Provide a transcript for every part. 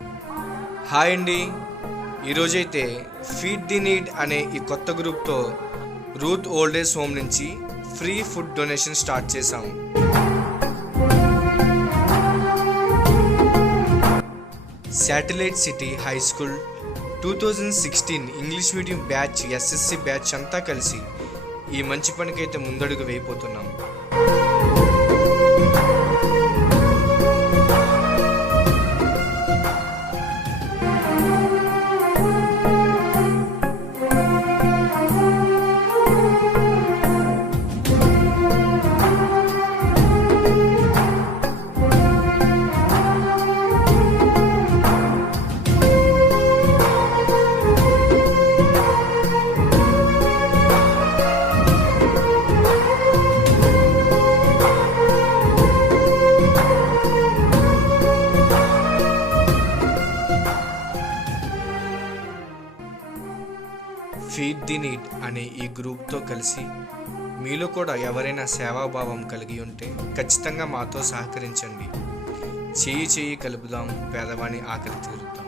Hi అండి, ఈరోజైతే feed the need అనే ఈ కొత్త గ్రూప్తో రూత్ ఓల్డ్ ఏజ్ హోమ్ నుంచి ఫ్రీ ఫుడ్ డొనేషన్ స్టార్ట్ చేశాము. Satellite city high school 2016 English medium batch, SSC batch అంతా కలిసి ఈ మంచి పనికైతే ముందడుగు వేయబోతున్నాం. ఫీడ్ ది నీడ్ అనే ఈ గ్రూప్తో కలిసి మీలో కూడా ఎవరైనా సేవాభావం కలిగి ఉంటే ఖచ్చితంగా మాతో సహకరించండి. చేయి కలుపుదాం, పేదవాని ఆకలి తీరుద్దాం.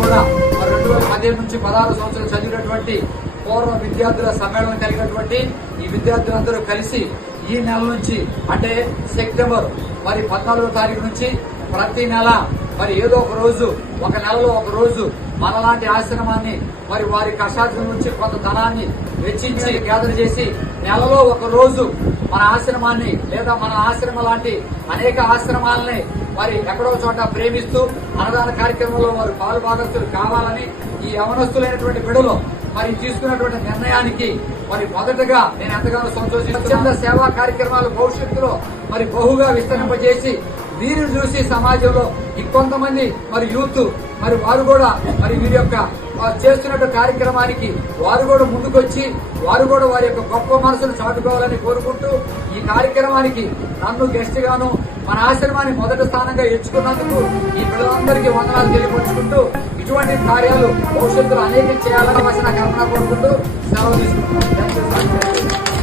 కూడా 2015 నుంచి 16 సంవత్సరాలు చదివినటువంటి పూర్వ విద్యార్థుల సమ్మేళనం కలిగినటువంటి ఈ విద్యార్థులందరూ కలిసి ఈ నెల నుంచి అంటే సెప్టెంబర్ 14వ తారీఖు నుంచి ప్రతి నెల ఏదో ఒక రోజు, ఒక నెలలో ఒక రోజు మనలాంటి ఆశ్రమాన్ని వారి కష్టార్జితం నుంచి కొంత ధనాన్ని వెచ్చించి గ్యాదర్ చేసి నెలలో ఒక రోజు మన ఆశ్రమాన్ని లేదా మన ఆశ్రమం లాంటి అనేక ఆశ్రమాలని ఎక్కడో చోట ప్రేమిస్తూ అన్నదాన కార్యక్రమంలో వారు పాలుభాగస్తులు కావాలని ఈ యవనస్తులైనటువంటి బిడ్డలు తీసుకున్నటువంటి నిర్ణయానికి మొదటగా నేను ఎంతగానో సంతోషిస్తున్న సేవా కార్యక్రమాలు భవిష్యత్తులో బహుగా విస్తరింపజేసి వీరిని చూసి సమాజంలో ఇంకొంతమంది యూత్ వారు కూడా వీరి యొక్క చేస్తున్న కార్యక్రమానికి వారు కూడా ముందుకొచ్చి వారు కూడా వారి యొక్క గొప్ప మనసును చాటుకోవాలని కోరుకుంటూ ఈ కార్యక్రమానికి నన్ను గెస్ట్ గాను మన ఆశ్రమాన్ని మొదటి స్థానంగా ఎంచుకున్నందుకు ఈ పిల్లలందరికీ వందనాలు తెలియపరుచుకుంటూ ఇటువంటి కార్యాలు భవిష్యత్తులో అనేకం చేయాలని వచ్చిన కర్మన కోరుకుంటూ సెలవు తీసుకుంటున్నాను.